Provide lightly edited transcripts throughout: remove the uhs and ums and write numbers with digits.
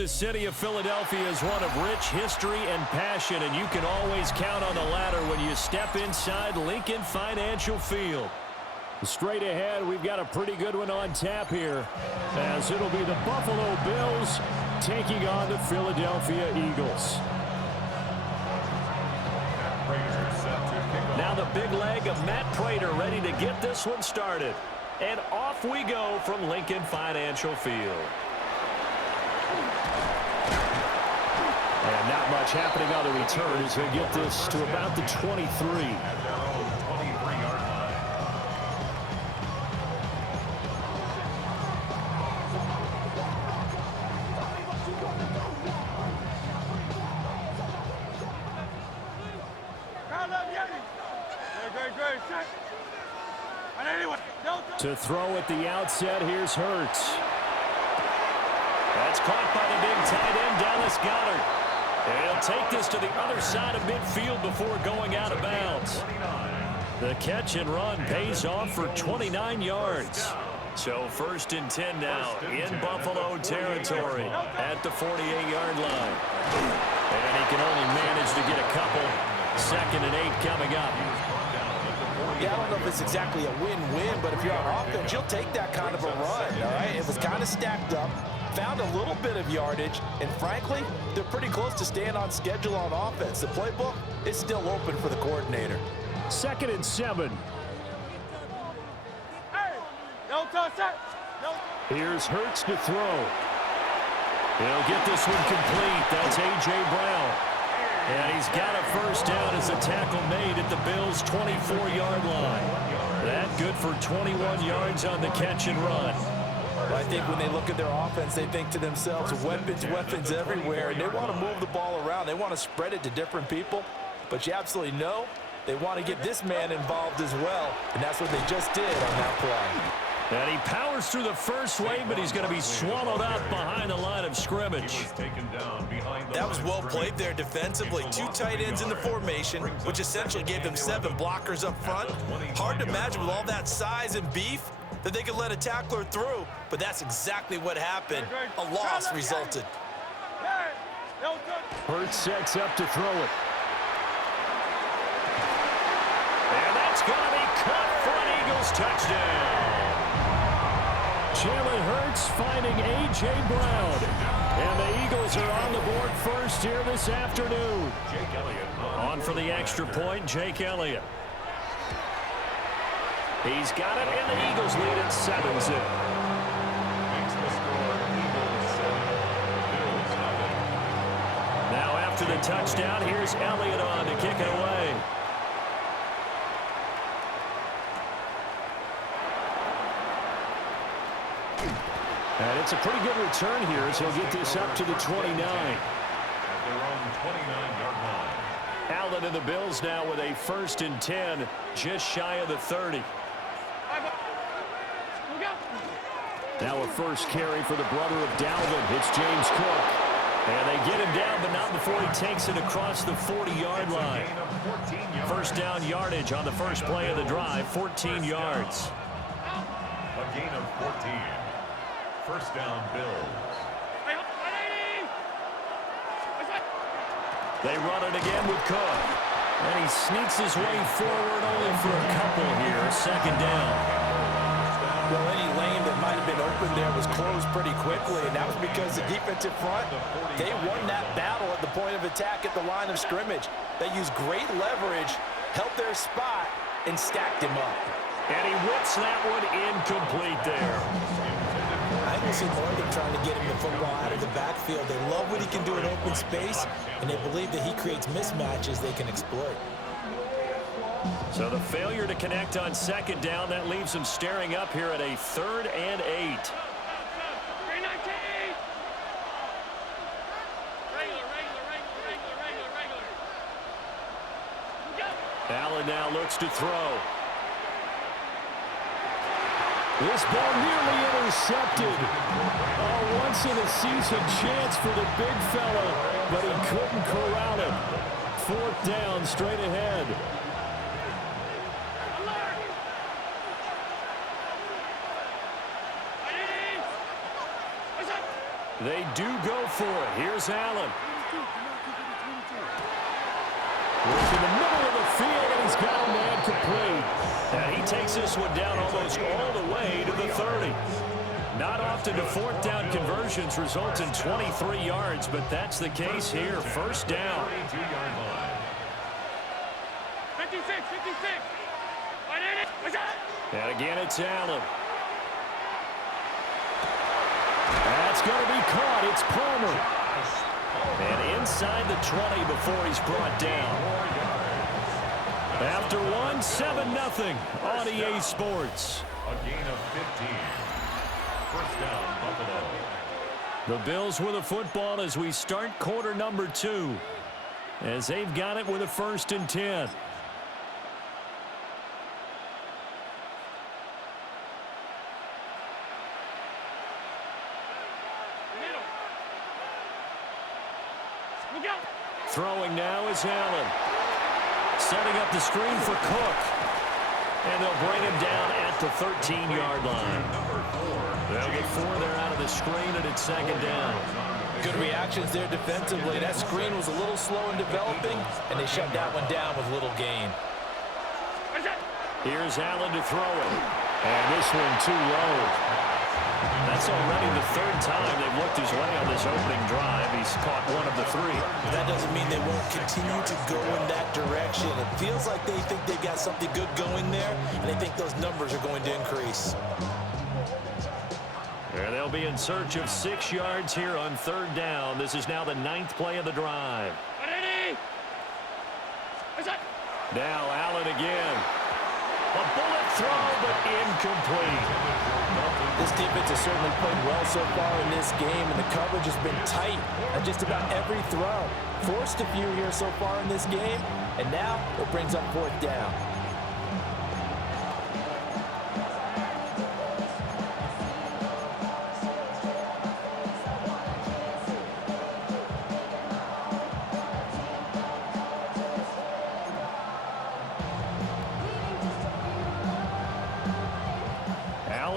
The city of Philadelphia is one of rich history and passion, and you can always count on the latter when you step inside Lincoln Financial Field. Straight ahead, we've got a pretty good one on tap here, as it'll be the Buffalo Bills taking on the Philadelphia Eagles. Now the big leg of Matt Prater ready to get this one started. And off we go from Lincoln Financial Field. And not much happening on the return as they get this to about the 23. To throw at the outset, here's Hurts. That's caught by the big tight end, Dallas Goedert. And he'll take this to the other side of midfield before going out of bounds. The catch and run pays off for 29 yards. So 1st and 10 now in Buffalo territory at the 48-yard line. And he can only manage to get a couple. 2nd and 8 coming up. Yeah, I don't know if it's exactly a win-win, but if you're on offense, you'll take that kind of a run, all right? It was kind of stacked up, found a little bit of yardage, and frankly, they're pretty close to staying on schedule on offense. The playbook is still open for the coordinator. 2nd and 7. Hey, don't touch that. Here's Hurts to throw. He'll get this one complete. That's A.J. Brown. And he's got a first down as a tackle made at the Bills' 24-yard line. That good for 21 yards on the catch and run. Well, I think when they look at their offense, they think to themselves, weapons everywhere, and they want to move the ball around. They want to spread it to different people. But you absolutely know they want to get this man involved as well, and that's what they just did on that play. And he powers through the first wave, but he's going to be swallowed up behind the line of scrimmage. That was well played there defensively. 2 tight ends in the formation, which essentially gave them 7 blockers up front. Hard to imagine with all that size and beef that they could let a tackler through, but that's exactly what happened. A loss resulted. Hurts sets up to throw it. And that's going to be caught for an Eagles touchdown. Jalen Hurts finding A.J. Brown. And the Eagles are on the board first here this afternoon. On for the extra point, Jake Elliott. He's got it, and the Eagles lead at 7-0. Now after the touchdown, here's Elliott on to kick it away. And it's a pretty good return here as he'll get this up to the 29. Allen and the Bills now with a 1st and 10, just shy of the 30. Now a first carry for the brother of Dalvin. It's James Cook. And they get him down, but not before he takes it across the 40-yard line. First down yardage on the first play of the drive, 14 yards. A gain of 14. First down, Bills. They run it again with Cook. And he sneaks his way forward only for a couple here. 2nd down. Well, any lane that might have been open there was closed pretty quickly, and that was because the defensive front, they won that battle at the point of attack at the line of scrimmage. They used great leverage, held their spot, and stacked him up. And he whips that one incomplete there. I can see Northern trying to get him the football out of the backfield. They love what he can do in open space, and they believe that he creates mismatches they can exploit. So the failure to connect on 2nd down, that leaves him staring up here at a 3rd and 8. Allen now looks to throw. This ball nearly intercepted. A once-in-a-season chance for the big fella, but he couldn't corral him. 4th down, straight ahead. They do go for it. Here's Allen. Look in the middle of the field, and he's got a man complete. And he takes this one down almost all the way to the 30. Not often do fourth down conversions result in 23 yards, but that's the case here. First down. 56, 56. And again, it's Allen. That's going to be caught. It's Palmer. And inside the 20 before he's brought down. After one, 7-0 on EA Sports. A gain of 15. First down, Buffalo. The Bills with a football as we start quarter number 2. As they've got it with a 1st and 10. Throwing now is Allen. Setting up the screen for Cook. And they'll bring him down at the 13-yard line. They'll get 4 there out of the screen, and it's 2nd down. Good reactions there defensively. That screen was a little slow in developing, and they shut that one down with little gain. Here's Allen to throw it. And this one too low. That's already the 3rd time they've looked his way on this opening drive. He's caught 1 of the 3. But that doesn't mean they won't continue to go in that direction. It feels like they think they got something good going there, and they think those numbers are going to increase. And they'll be in search of 6 yards here on 3rd down. This is now the 9th play of the drive. Now Allen again. A bullet throw, but incomplete. This defense has certainly played well so far in this game, and the coverage has been tight on just about every throw. Forced a few here so far in this game, and now it brings up 4th down.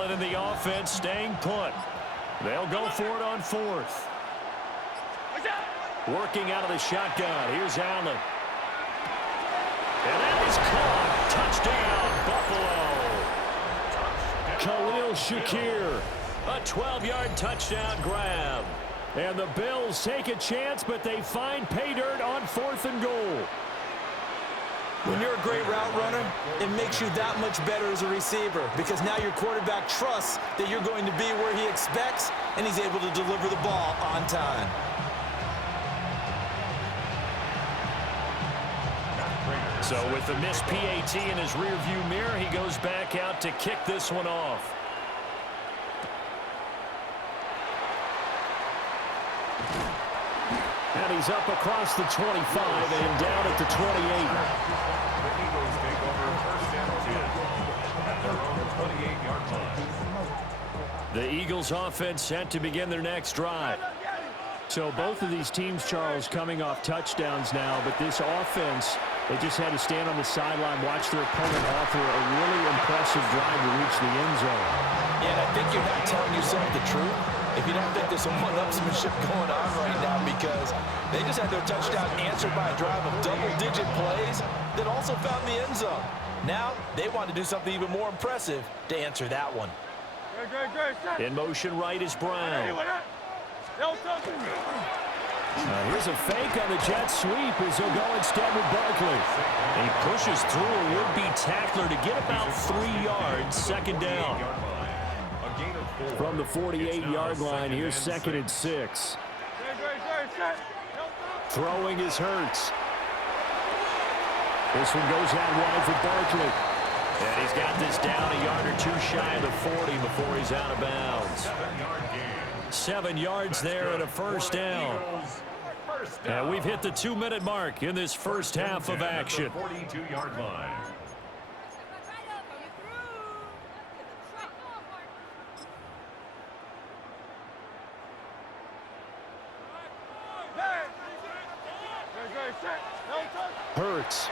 In the offense, staying put. They'll go for it on 4th. Working out of the shotgun. Here's Allen. And that is caught. Touchdown, Buffalo. Khalil Shakir. A 12-yard touchdown grab. And the Bills take a chance, but they find pay dirt on 4th and goal. When you're a great route runner, it makes you that much better as a receiver because now your quarterback trusts that you're going to be where he expects, and he's able to deliver the ball on time. So with the missed PAT in his rearview mirror, he goes back out to kick this one off. And he's up across the 25 and down at the 28. The Eagles take over 1st and 10 at their own 28-yard line. The Eagles offense set to begin their next drive. So both of these teams, Charles, coming off touchdowns now, but this offense, they just had to stand on the sideline, watch their opponent offer a really impressive drive to reach the end zone. Yeah, and I think you're not telling yourself the truth if you don't think there's some one-upsmanship going on right now, because they just had their touchdown answered by a drive of double-digit plays that also found the end zone. Now, they want to do something even more impressive to answer that one. In motion right is Brown. Here's a fake on the jet sweep as he'll go instead with Barkley. And he pushes through a would-be tackler to get about 3 yards, 2nd down. From the 48-yard line, here's 2nd and 6. Throwing is Hurts. This one goes out wide for Barkley. And he's got this down a yard or 2 shy of the 40 before he's out of bounds. 7 yards there and a 1st down. And we've hit the 2-minute mark in this first half of action. 42-yard line. Hurts.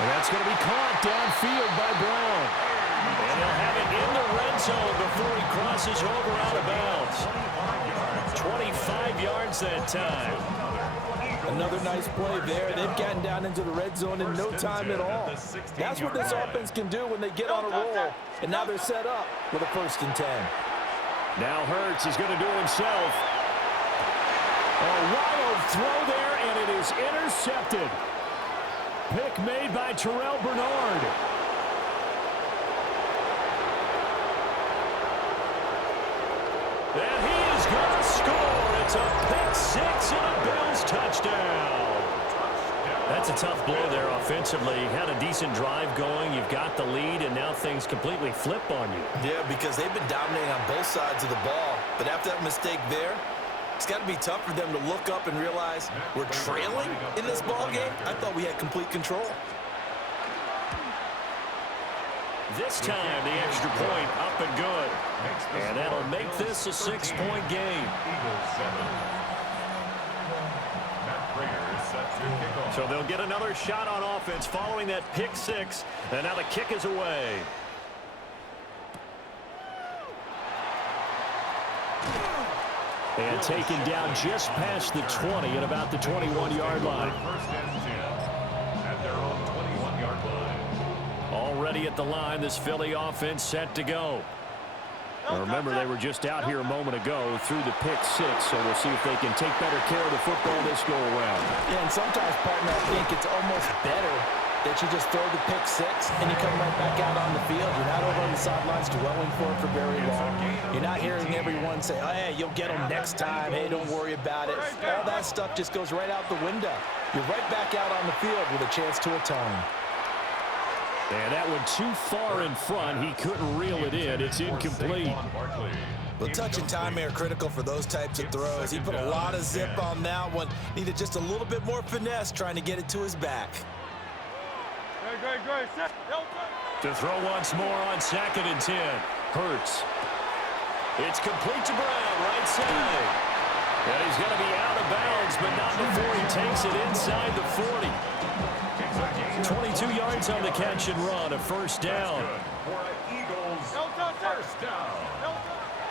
And that's going to be caught downfield by Brown. And he'll have it in the red zone before he crosses over out of bounds. 25 yards that time. Another nice play there. They've gotten down into the red zone in no time at all. That's what this offense can do when they get on a roll. And now they're set up with a 1st and 10. Now Hurts is going to do it himself. A wild throw there, and it is intercepted. Pick made by Terrell Bernard. And he is going to score. It's a pick 6 and a Bills touchdown. That's a tough blow there offensively. Had a decent drive going. You've got the lead, and now things completely flip on you. Yeah, because they've been dominating on both sides of the ball. But after that mistake there, it's got to be tough for them to look up and realize we're trailing in this ball game. I thought we had complete control. This time, the extra point up and good. And that'll make this a 6-point game. So they'll get another shot on offense following that pick 6. And now the kick is away. And taken down just past the 20 at about the 21-yard line. First and 10 at their own 21-yard line. Already at the line, this Philly offense set to go. Now remember, they were just out here a moment ago through the pick 6, so we'll see if they can take better care of the football this go around. Yeah, and sometimes, partner, I think it's almost better that you just throw the pick 6 and you come right back out on the field. You're not over on the sidelines dwelling for it for very long. You're not hearing everyone say, oh, hey, you'll get them next time. Hey, don't worry about it. All that stuff just goes right out the window. You're right back out on the field with a chance to atone. And that one too far in front. He couldn't reel it in. It's incomplete. Well, touch and time are critical for those types of throws. He put a lot of zip on that one. Needed just a little bit more finesse trying to get it to his back. To throw once more on 2nd and 10. Hurts. It's complete to Brown, right side. And he's going to be out of bounds, but not before he takes it inside the 40. 22 yards on the catch and run, a 1st down.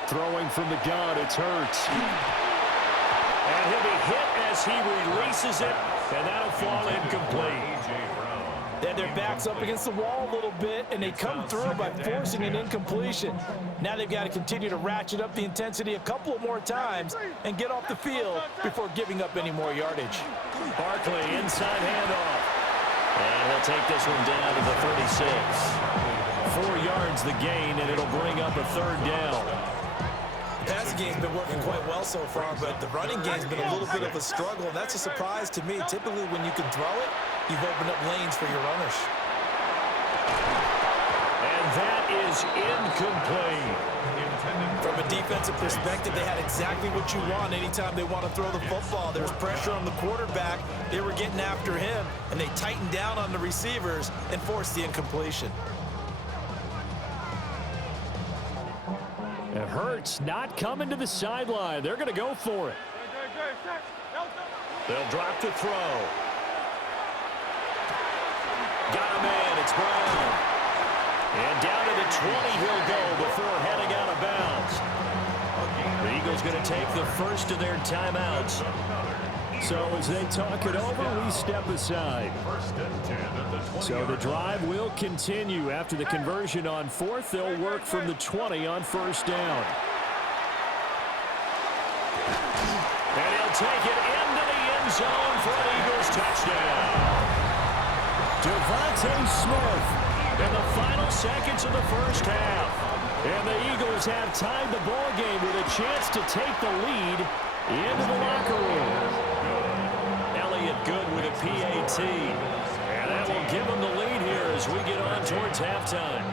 Throwing from the gun, it's Hurts. And he'll be hit as he releases it, and that'll fall incomplete. Then their back's up against the wall a little bit, and they come through by forcing an incompletion. Now they've got to continue to ratchet up the intensity a couple of more times and get off the field before giving up any more yardage. Barkley, inside handoff. And he'll take this one down to the 36. 4 yards the gain, and it'll bring up a 3rd down. The passing game's been working quite well so far, but the running game's been a little bit of a struggle, and that's a surprise to me. Typically, when you can throw it, you've opened up lanes for your runners. And that is incomplete. From a defensive perspective, they had exactly what you want anytime they want to throw the football. There's pressure on the quarterback. They were getting after him, and they tightened down on the receivers and forced the incompletion. And Hurts not coming to the sideline. They're going to go for it. They'll drop the throw. Got a man. It's Brown. And down to the 20 he'll go before heading out of bounds. The Eagles going to take the first of their timeouts. So as they talk it over, we step aside. So the drive will continue. After the conversion on 4th, they'll work from the 20 on 1st down. And he'll take it into the end zone for an Eagles touchdown. Devontae Smith in the final seconds of the 1st half. And the Eagles have tied the ball game with a chance to take the lead into the locker room. Elliott good with a PAT. And that will give them the lead here as we get on towards halftime.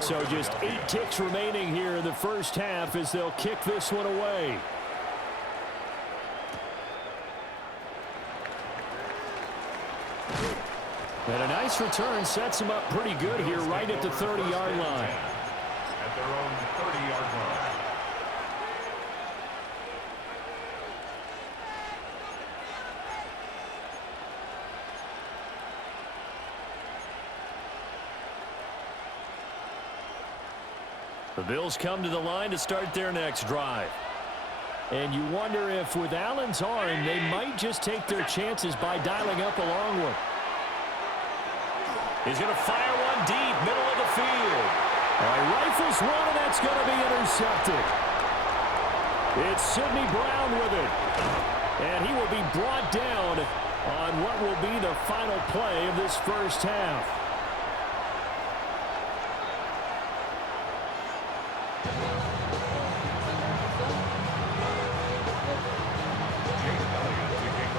So just 8 ticks remaining here in the 1st half as they'll kick this one away. And a nice return sets them up pretty good here right at the 30-yard line. At their own 30-yard line. The Bills come to the line to start their next drive. And you wonder if with Allen's arm, they might just take their chances by dialing up a long one. He's going to fire one deep, middle of the field. Rifles one, and that's going to be intercepted. It's Sidney Brown with it. And he will be brought down on what will be the final play of this first half.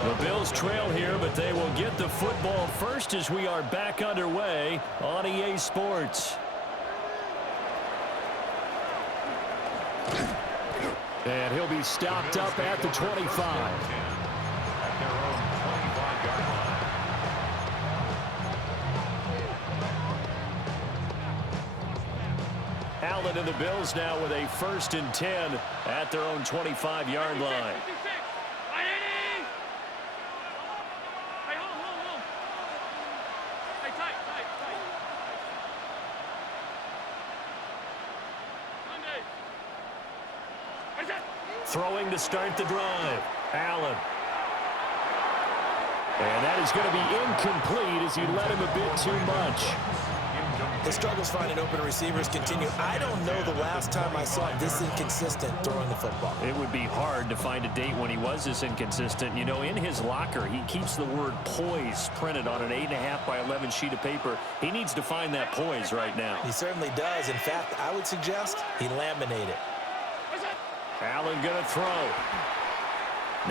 The Bills trail here, but they will get the football first as we are back underway on EA Sports. And he'll be stopped up at the 25. At their own 25-yard line. Allen and the Bills now with a 1st and 10 at their own 25-yard line. Throwing to start the drive. Allen. And that is going to be incomplete as he led him a bit too much. The struggles finding open receivers continue. I don't know the last time I saw him this inconsistent throwing the football. It would be hard to find a date when he was this inconsistent. You know, in his locker, he keeps the word poise printed on an 8.5 by 11 sheet of paper. He needs to find that poise right now. He certainly does. In fact, I would suggest he laminate it. Allen going to throw.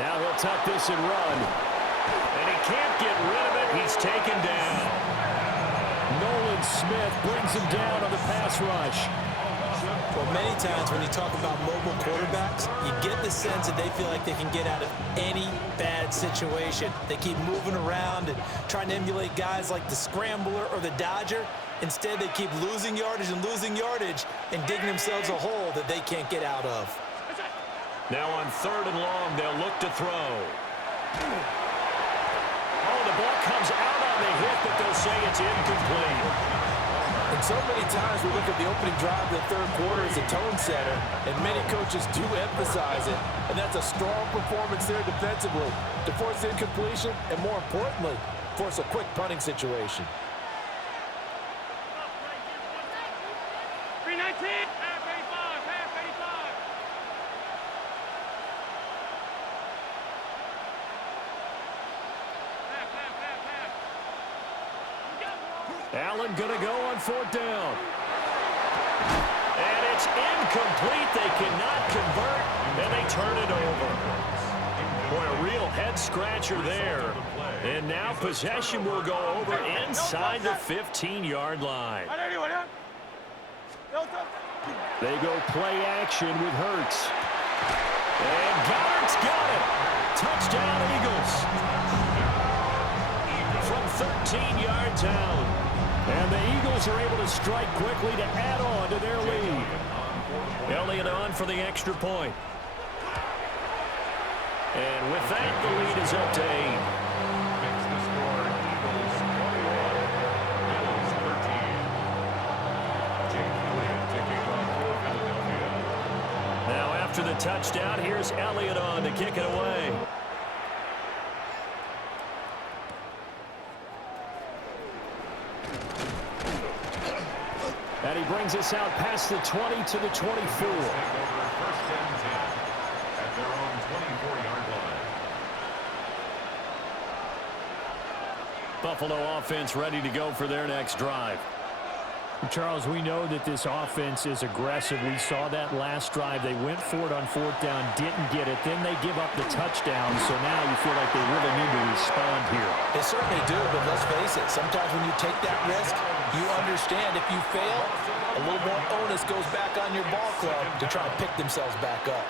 Now he'll tuck this and run. And he can't get rid of it. He's taken down. Nolan Smith brings him down on the pass rush. Well, many times when you talk about mobile quarterbacks, you get the sense that they feel like they can get out of any bad situation. They keep moving around and trying to emulate guys like the Scrambler or the Dodger. Instead, they keep losing yardage and digging themselves a hole that they can't get out of. Now on 3rd and long, they'll look to throw. Oh, the ball comes out on the hit, but they'll say it's incomplete. And so many times we look at the opening drive of the 3rd quarter as a tone setter, and many coaches do emphasize it. And that's a strong performance there defensively to force incompletion and, more importantly, force a quick punting situation. 319, half 85, half 85. Allen going to go on 4th down. And it's incomplete. They cannot convert, and they turn it over. Boy, a real head-scratcher there. And now possession will go over inside the 15-yard line. They go play action with Hurts. And Goddard's got it. Touchdown, Eagles. From 13 yards out. And the Eagles are able to strike quickly to add on to their lead. Elliott on for the extra point. And with that, the lead is up to 8. Makes the score Eagles 21, Bills 13. Jake Elliott taking on for Philadelphia. Now after the touchdown, here's Elliott on to kick it away. And he brings us out past the 20 to the 24. Take over 1st and 10 at their own 24-yard line. Buffalo offense ready to go for their next drive. Charles, we know that this offense is aggressive. We saw that last drive. They went for it on 4th down, didn't get it. Then they give up the touchdown, so now you feel like they really need to respond here. They certainly do, but let's face it, sometimes when you take that risk, you understand if you fail, a little more onus goes back on your ball club to try and pick themselves back up.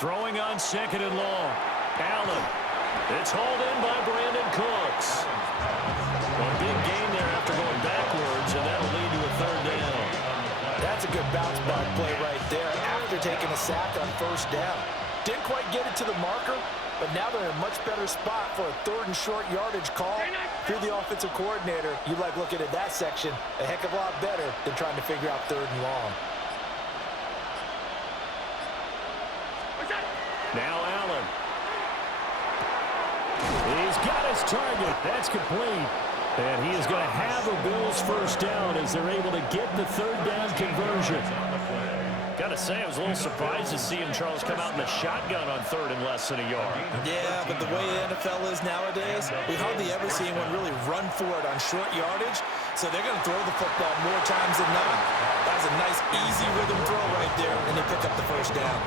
Throwing on 2nd and long. Allen. It's hauled in by Brandon Cooks. A big gain there after going backwards, and that'll lead to a 3rd down. That's a good bounce-back play right there after taking a sack on 1st down. Didn't quite get it to the marker, but now they're in a much better spot for a 3rd and short yardage call. If you're the offensive coordinator, you like looking at that section a heck of a lot better than trying to figure out 3rd and long. Now Allen. He's got his target. That's complete. And he is going to have a Bills 1st down as they're able to get the 3rd down conversion. Got to say, I was a little surprised to see him, Charles, come out in the shotgun on 3rd and less than a yard. Yeah, but the way the NFL is nowadays, we hardly ever see anyone really run for it on short yardage. So they're going to throw the football more times than not. That was a nice, easy rhythm throw right there, and they pick up the 1st down.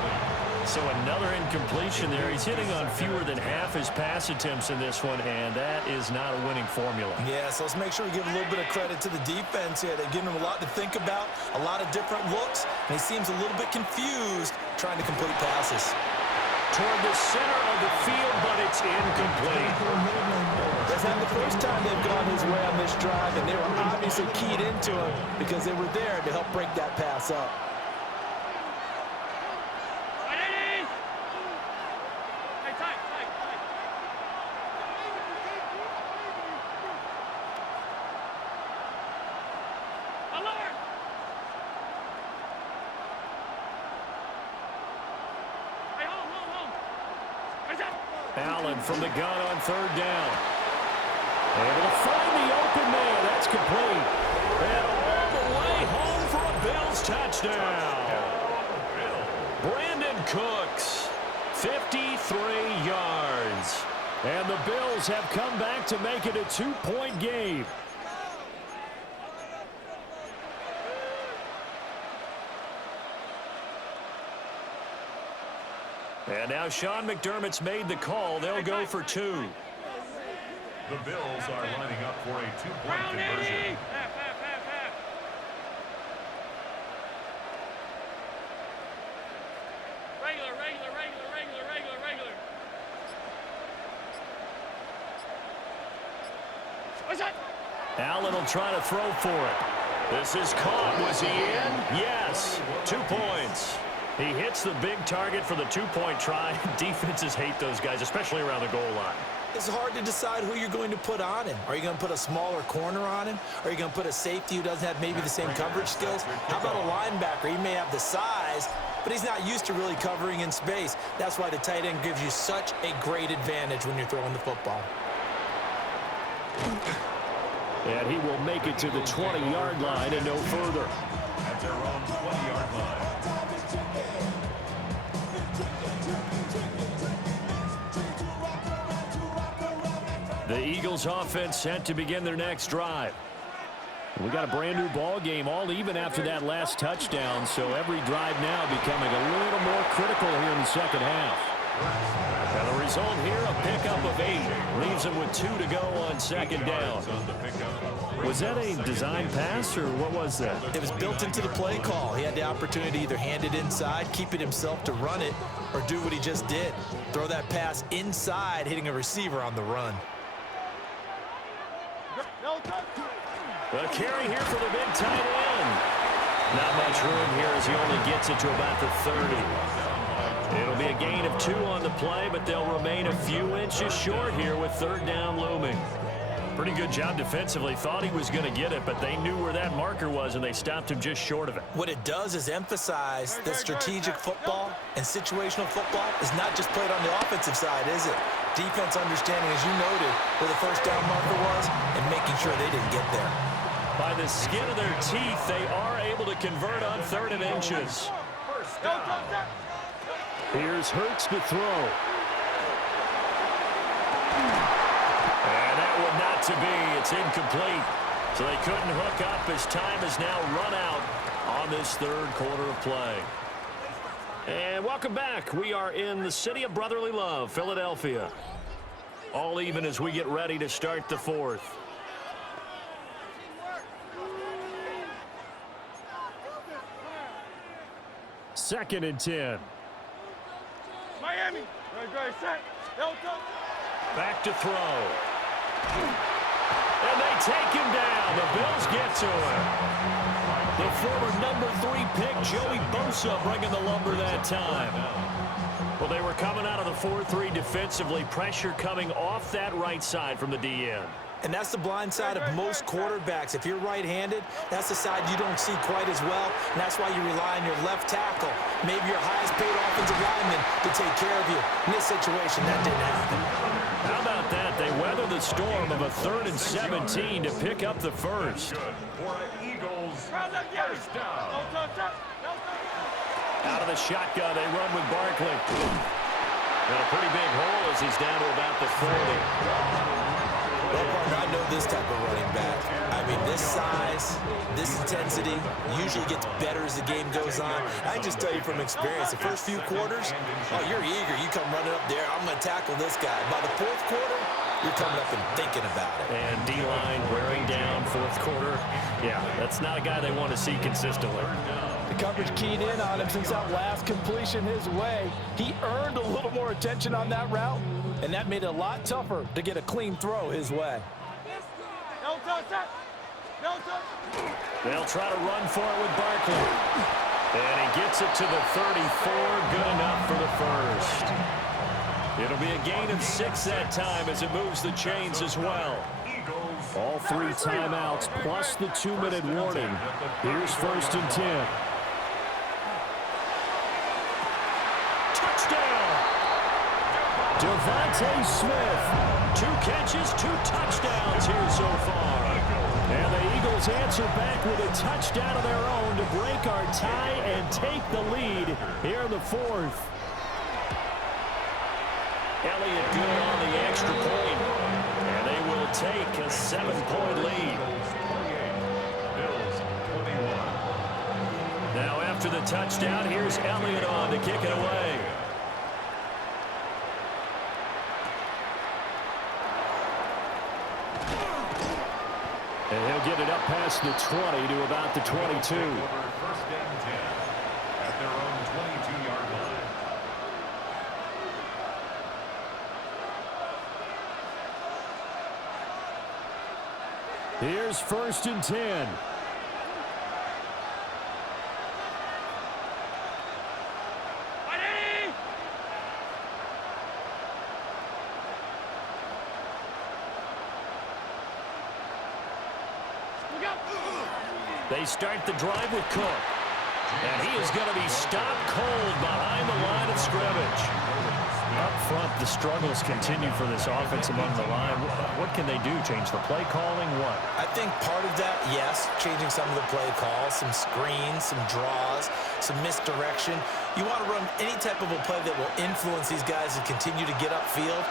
So another incompletion there. He's hitting on fewer than half his pass attempts in this one, and that is not a winning formula. Yeah, so let's make sure we give a little bit of credit to the defense here. They've given him a lot to think about, a lot of different looks, and he seems a little bit confused trying to complete passes. Toward the center of the field, but it's incomplete. That's not the first time they've gone his way on this drive, and they were obviously keyed into him because they were there to help break that pass up. Allen from the gun on 3rd down. Able to find the open man. That's complete. And all the way home for a Bills touchdown. Brandon Cooks, 53 yards. And the Bills have come back to make it a 2-point game. And now Sean McDermott's made the call. They'll go for 2. The Bills are lining up for a 2-point conversion. Allen will try to throw for it. This is caught. Was he in? Yes. 2 points. He hits the big target for the 2-point try. Defenses hate those guys, especially around the goal line. It's hard to decide who you're going to put on him. Are you going to put a smaller corner on him? Are you going to put a safety who doesn't have maybe the same coverage skills? How about a linebacker? He may have the size, but he's not used to really covering in space. That's why the tight end gives you such a great advantage when you're throwing the football. And he will make it to the 20-yard line and no further. At their own 20-yard line. The Eagles offense set to begin their next drive. We got a brand new ball game, all even after that last touchdown, so every drive now becoming a little more critical here in the 2nd half. And the result here, a pickup of 8. Leaves them with 2 to go on 2nd down. Was that a design pass, or what was that? It was built into the play call. He had the opportunity to either hand it inside, keep it himself to run it, or do what he just did. Throw that pass inside, hitting a receiver on the run. A carry here for the big tight end. Not much room here as he only gets it to about the 30. It'll be a gain of 2 on the play, but they'll remain a few inches short here with 3rd down looming. Pretty good job defensively. Thought he was going to get it, but they knew where that marker was, and they stopped him just short of it. What it does is emphasize that strategic football and situational football is not just played on the offensive side, is it? Defense understanding, as you noted, where the 1st down marker was and making sure they didn't get there. By the skin of their teeth, they are able to convert on 3rd and inches. Here's Hurts to throw. And that would not to be. It's incomplete. So they couldn't hook up as time has now run out on this 3rd quarter of play. And welcome back. We are in the city of brotherly love, Philadelphia. All even as we get ready to start the 4th. Second and 10. Back to throw. And they take him down. The Bills get to him. The former number 3 pick, Joey Bosa, bringing the lumber that time. Well, they were coming out of the 4-3 defensively. Pressure coming off that right side from the DN. And that's the blind side of most quarterbacks. If you're right-handed, that's the side you don't see quite as well, and that's why you rely on your left tackle, maybe your highest-paid offensive lineman, to take care of you. In this situation, that didn't happen. How about that? They weather the storm of a 3rd and 17 to pick up the first. For Eagles, first down. Out of the shotgun, they run with Barkley. And a pretty big hole as he's down to about the 40. Well, partner, I know this type of running back. I mean, this size, this intensity usually gets better as the game goes on. I can just tell you from experience, the first few quarters, oh, you're eager. You come running up there, I'm going to tackle this guy. By the 4th quarter, you're coming up and thinking about it. And D-line wearing down 4th quarter. Yeah, that's not a guy they want to see consistently. The coverage keyed in on him since that last completion his way. He earned a little more attention on that route, and that made it a lot tougher to get a clean throw his way. They'll try to run for it with Barkley. And he gets it to the 34. Good enough for the first. It'll be a gain of 6 that time as it moves the chains as well. All 3 timeouts plus the 2-minute warning. Here's 1st and 10. Devontae Smith. 2 catches, 2 touchdowns here so far. And the Eagles answer back with a touchdown of their own to break our tie and take the lead here in the 4th. Elliott good on the extra point. And they will take a 7-point lead. Now after the touchdown, here's Elliott on to kick it away. And he'll get it up past the 20 to about the 22. 1st and 10 at their own 22-yard line. Here's 1st and 10. They start the drive with Cook. And he is going to be stopped cold behind the line of scrimmage. Up front, the struggles continue for this offense among the line. What can they do? Change the play calling? What? I think part of that, yes, changing some of the play calls, some screens, some draws, some misdirection. You want to run any type of a play that will influence these guys to continue to get upfield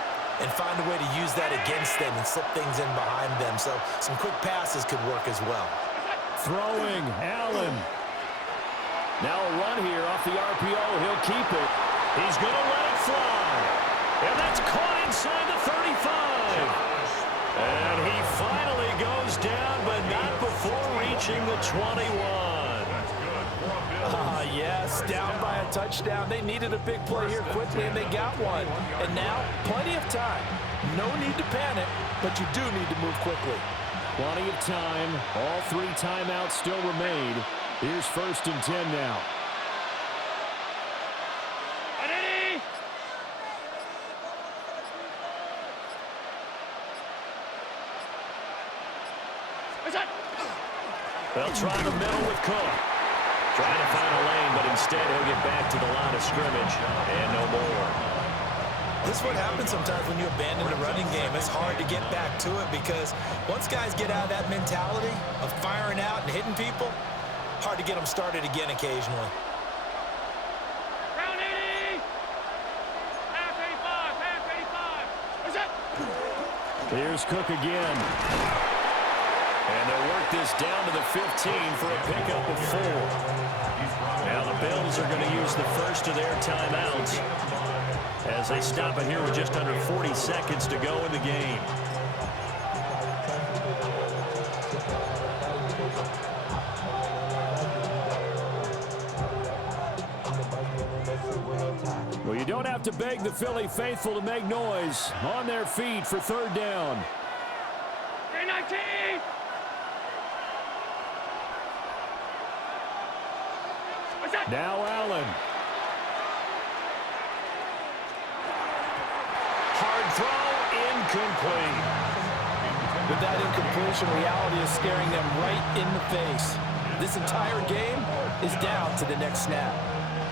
and find a way to use that against them and slip things in behind them. So some quick passes could work as well. Throwing, Allen. Now a run here off the RPO. He'll keep it. He's going to let it fly. And that's caught inside the 35. And he finally goes down, but not before reaching the 21. Yes, down by a touchdown. They needed a big play here quickly, and they got one. And now, plenty of time. No need to panic, but you do need to move quickly. Plenty of time. All 3 timeouts still remain. Here's 1st and 10 now. They'll try the middle with Cook. Trying to find a lane, but instead he'll get back to the line of scrimmage and no more. This is what happens sometimes when you abandon the running game. It's hard to get back to it because once guys get out of that mentality of firing out and hitting people, hard to get them started again occasionally. Round 80! Half 85, half 85. What's that? Here's Cook again. And they'll work this down to the 15 for a pickup of 4. Now the Bills are going to use the first of their timeouts as they stop it here with just under 40 seconds to go in the game. Well, you don't have to beg the Philly faithful to make noise on their feet for third down. 319. What's that? Now Allen. Hard throw, incomplete. With that incompletion, reality is staring them right in the face. This entire game is down to the next snap.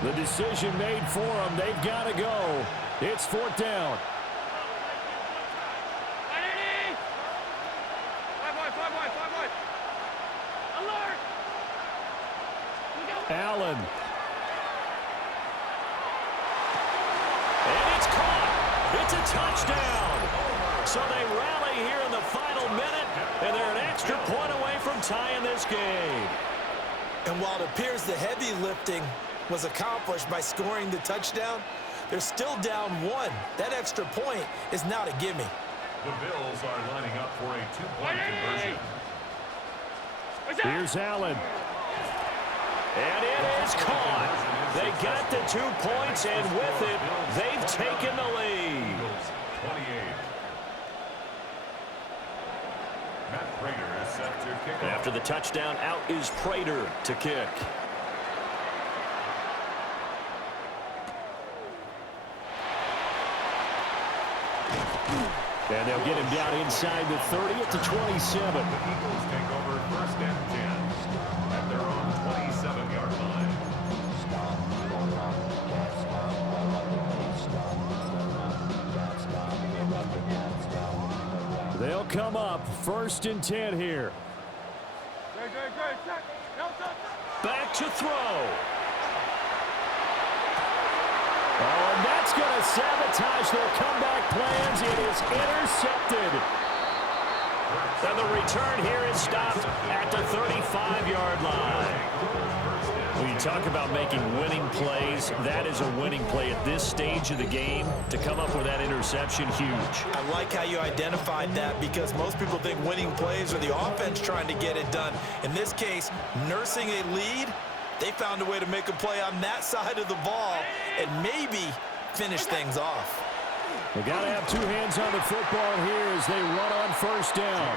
The decision made for them. They've got to go. It's fourth down. 180. 5 wide. Alert. Allen. And it's caught. It's a touchdown. So they rally here in the final minute, and they're an extra point away from tying this game. And while it appears the heavy lifting was accomplished by scoring the touchdown, they're still down 1. That extra point is not a gimme. The Bills are lining up for a two-point conversion. Here's Allen. And it is caught. They got the 2 points, and with it, they've taken the lead. 28. Matt Prater is set to kick off. After the touchdown, out is Prater to kick. And they'll get him down inside the 30 at the 27. The Eagles take over first and 10 at their own 27-yard line. They'll come up first and 10 here. Back to throw. Oh, and that's going to sabotage their comeback plans. It is intercepted. And the return here is stopped at the 35-yard line. When you talk about making winning plays, that is a winning play at this stage of the game. To come up with that interception, huge. I like how you identified that, because most people think winning plays are the offense trying to get it done. In this case, nursing a lead, they found a way to make a play on that side of the ball and maybe finish things off. They got to have two hands on the football here as they run on first down.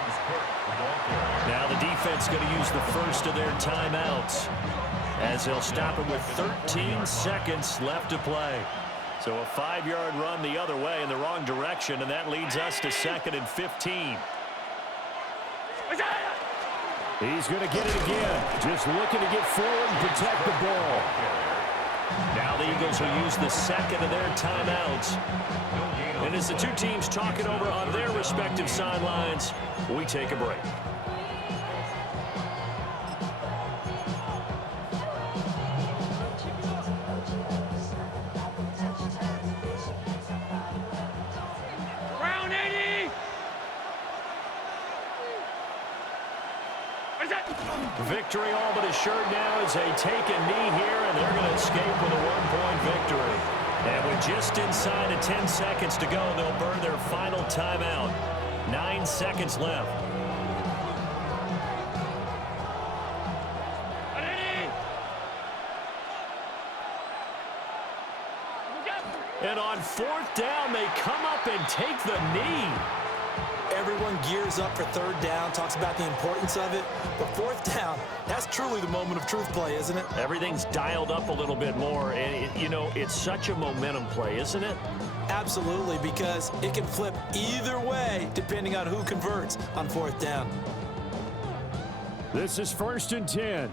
Now the defense going to use the first of their timeouts as they'll stop it with 13 seconds left to play. So a 5-yard run the other way in the wrong direction, and that leads us to 2nd and 15. He's going to get it again. Just looking to get forward and protect the ball. Now the Eagles will use the second of their timeouts. And as the two teams talk it over on their respective sidelines, we take a break. Round 80. Victory all but assured now as they take a knee here, and they're going to escape with a 1-point victory. And with just inside of 10 seconds to go, they'll burn their final timeout. 9 seconds left. And on fourth down, they come up and take the knee. Everyone gears up for third down, talks about the importance of it. But fourth down, that's truly the moment of truth play, isn't it? Everything's dialed up a little bit more. And, it's such a momentum play, isn't it? Absolutely, because it can flip either way depending on who converts on fourth down. This is 1st and 10.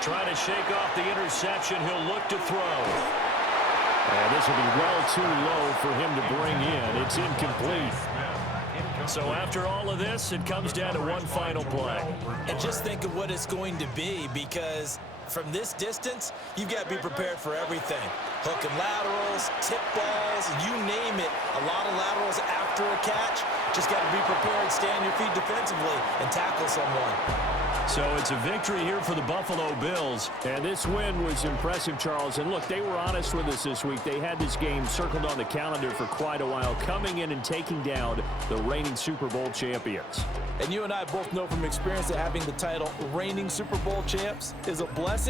Trying to shake off the interception. He'll look to throw. And this will be well too low for him to bring in. It's incomplete. So after all of this, it comes down to one final play. And just think of what it's going to be, because from this distance, you've got to be prepared for everything. Hook and laterals, tip balls, you name it. A lot of laterals after a catch. Just got to be prepared, stay on your feet defensively, and tackle someone. So it's a victory here for the Buffalo Bills. And this win was impressive, Charles. And look, they were honest with us this week. They had this game circled on the calendar for quite a while, coming in and taking down the reigning Super Bowl champions. And you and I both know from experience that having the title reigning Super Bowl champs is a blessing.